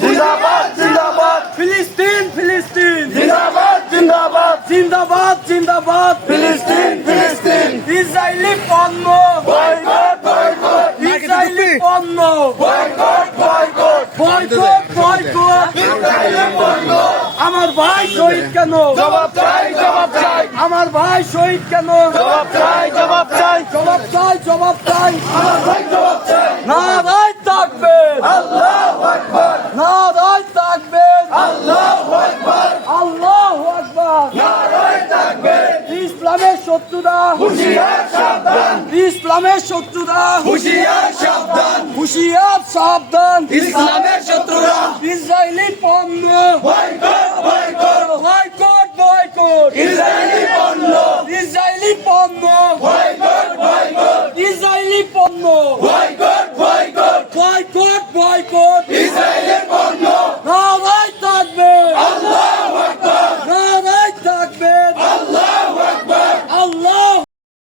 জিন্দাবাদ জিন্দাবাদ ফিলিস্তিন ফিলিস্তিন জিন্দাবাদ জিন্দাবাদ জিন্দাবাদ জিন্দাবাদ ফিলিস্তিন ফিলিস্তিন ইসরায়েলি পণ্য বয়কট বয়কট ইসরায়েলি পণ্য boycott boycott boycott boycott Israeli পণ্য আমার ভাই শহীদ কেন জবাব চাই জবাব চাই আমার ভাই শহীদ কেন জবাব চাই জবাব চাই জবাব চাই জবাব চাই আমার ভাই জবাব চাই নারায় থাকবেন আল্লাহু আকবার নারায় থাকবেন আল্লাহু আকবার আল্লাহু আকবার নারায়ে তাকবীর ইসলামের শত্রুরা হুঁশিয়ার সাবধান ইসলামের শত্রুরা হুঁশিয়ার সাবধান হুঁশিয়ার সাবধান ইসলামের শত্রুরা ইসরায়েলি পণ্য boycott boycott boycott boycott Israeli পণ্য ইসরায়েলি পণ্য বয়কট বয়কট ইসরায়েলি পণ্য বয়কট বয়কট বয়কট বয়কট